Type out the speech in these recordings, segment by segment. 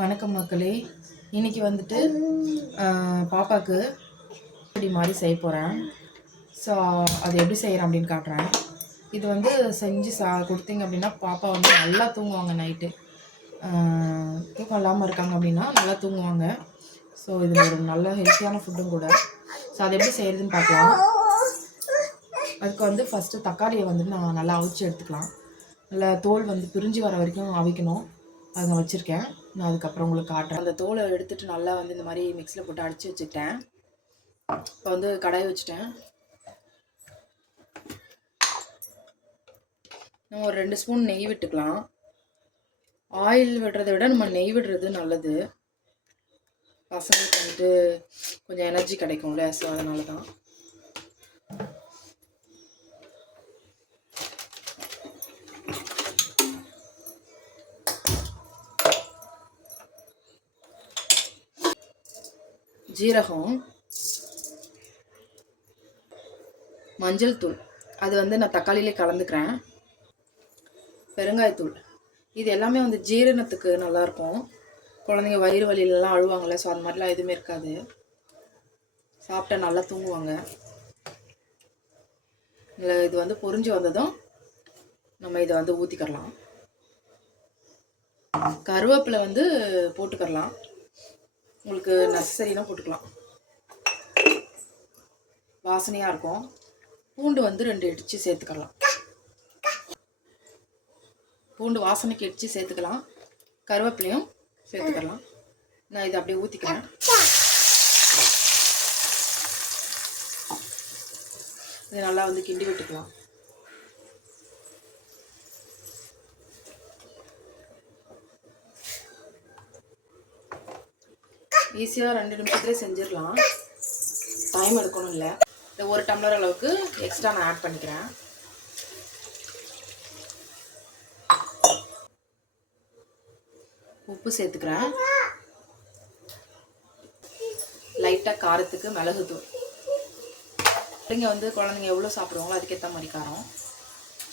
வணக்கம் மக்களே. இன்றைக்கி வந்துட்டு பாப்பாவுக்கு இப்படி மாதிரி செய்ய போகிறேன். ஸோ அது எப்படி செய்கிறேன் அப்படின்னு காட்டுறேன். இது வந்து செஞ்சு கொடுத்தீங்க அப்படின்னா பாப்பா வந்து நல்லா தூங்குவாங்க. நைட்டு தூக்கம் இல்லாமல் இருக்காங்க அப்படின்னா நல்லா தூங்குவாங்க. ஸோ இது ஒரு நல்ல ஹெல்த்தியான ஃபுட்டும் கூட. ஸோ அது எப்படி செய்கிறதுன்னு பார்க்கலாம். அதுக்கு வந்து ஃபஸ்ட்டு தக்காளியை வந்து நான் நல்லா அவிச்சு எடுத்துக்கலாம். நல்லா தோல் வந்து பிரிஞ்சு வர வரைக்கும் அவிக்கணும். அதை நான் வச்சுருக்கேன். நான் அதுக்கப்புறம் உங்களுக்கு காட்டுறேன். அந்த தோலை எடுத்துகிட்டு நல்லா வந்து இந்த மாதிரி மிக்ஸியில் போட்டு அடித்து வச்சுக்கிட்டேன். இப்போ வந்து கடாய் வச்சுட்டேன். நம்ம ஒரு 2 ஸ்பூன் நெய் விட்டுக்கலாம். ஆயில் விடுறதை விட நம்ம நெய் விடுறது நல்லது. பசங்களுக்கு வந்து கொஞ்சம் எனர்ஜி கிடைக்கும்ல. ஸோ அதனால தான். ஜீரகம், மஞ்சள் தூள், அது வந்து நான் தக்காளியிலே கலந்துக்கிறேன். பெருங்காயத்தூள், இது எல்லாமே வந்து ஜீரணத்துக்கு நல்லாயிருக்கும். குழந்தைங்க வயிறு வலியிலலாம் அழுவாங்கள்ல. ஸோ அந்த மாதிரிலாம் எதுவுமே இருக்காது. சாப்பிட்டா நல்லா தூங்குவாங்க. இல்லை இது வந்து பொரிஞ்சு வந்ததும் நம்ம இதை வந்து ஊற்றிக்கிறலாம். கருவேப்பிலை வந்து போட்டுக்கிறலாம். உங்களுக்கு நெசசரினா போட்டுக்கலாம், வாசனையாக இருக்கும். பூண்டு வந்து 2 இடித்து சேர்த்துக்கலாம். பூண்டு வாசனைக்கு இடித்து சேர்த்துக்கலாம். கருவேப்பிலையும் சேர்த்துக்கலாம். நான் இதை அப்படியே ஊற்றிக்கிறேன். இதை நல்லா வந்து கிண்டி விட்டுக்கலாம். ஈஸியாக 2 நிமிஷத்துலேயே செஞ்சிடலாம். டைம் எடுக்கணும் இல்லை. இந்த 1 டம்ளர் அளவுக்கு எக்ஸ்ட்ரா நான் ஆட் பண்ணிக்கிறேன். உப்பு சேர்த்துக்கிறேன். லைட்டாக காரத்துக்கு மிளகுத்தூள். பிள்ளைங்க வந்து குழந்தைங்க எவ்வளோ சாப்பிடுவாங்களோ அதுக்கேற்ற மாதிரி காரம்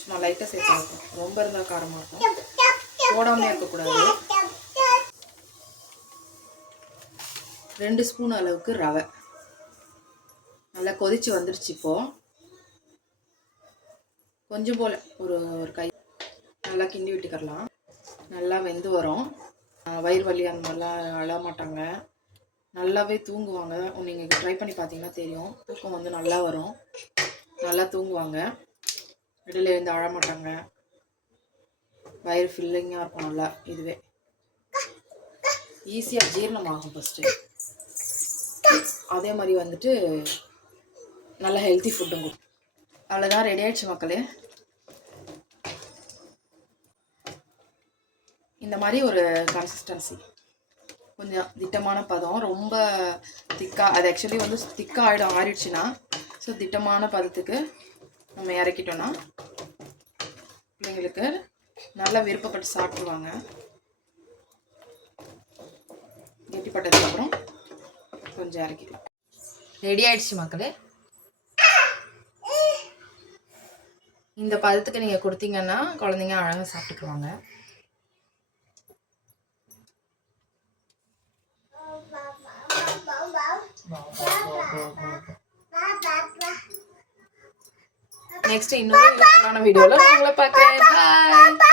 சும்மா லைட்டாக சேர்த்துருக்கோம். ரொம்ப இருந்தால் காரமாக இருக்கும். போடாமல் இருக்கக்கூடாது. 2 ஸ்பூன் அளவுக்கு ரவை. நல்லா கொதிச்சு வந்துடுச்சு. இப்போது கொஞ்சம் போல் ஒரு கை நல்லா கிண்டி விட்டுக்கலாம். நல்லா வெந்து வரும். வயிறு வலி அந்த மாதிரிலாம் அழ மாட்டாங்க. நல்லாவே தூங்குவாங்க. நீங்கள் ட்ரை பண்ணி பார்த்தீங்கன்னா தெரியும். தூக்கம் வந்து நல்லா வரும். நல்லா தூங்குவாங்க. இடையில இருந்து அழ மாட்டாங்க. வயிறு ஃபில்லிங்காக இருக்கும். நல்லா இதுவே ஈஸியாக ஜீரணமாகும் ஃபஸ்ட்டு. அதே மாதிரி வந்துட்டு நல்ல ஹெல்த்தி ஃபுட்டும். அவ்வளோதான், ரெடி ஆகிடுச்சு மக்களே. இந்த மாதிரி ஒரு கன்சிஸ்டன்சி, கொஞ்சம் திட்டமான பதம். ரொம்ப திக்காக, அது ஆக்சுவலி வந்து திக்காக ஆறிடுச்சுன்னா, ஸோ திட்டமான பதத்துக்கு நம்ம இறக்கிட்டோன்னா பிள்ளைங்களுக்கு நல்லா விருப்பப்பட்டு சாப்பிடுவாங்க. கெட்டிப்பட்டதுக்கப்புறம் கொஞ்சம் இறக்கிக்கலாம். ரெடி ஆயிடுச்சு மக்களே. இந்த பதத்துக்கு நீங்கள் கொடுத்தீங்கன்னா குழந்தைங்க அழகாக சாப்பிட்டுக்குவாங்க. நெக்ஸ்ட் இன்னொரு யூஸ்ஃபுல்லான வீடியோவில் உங்களை பார்க்குறேன். பாய்.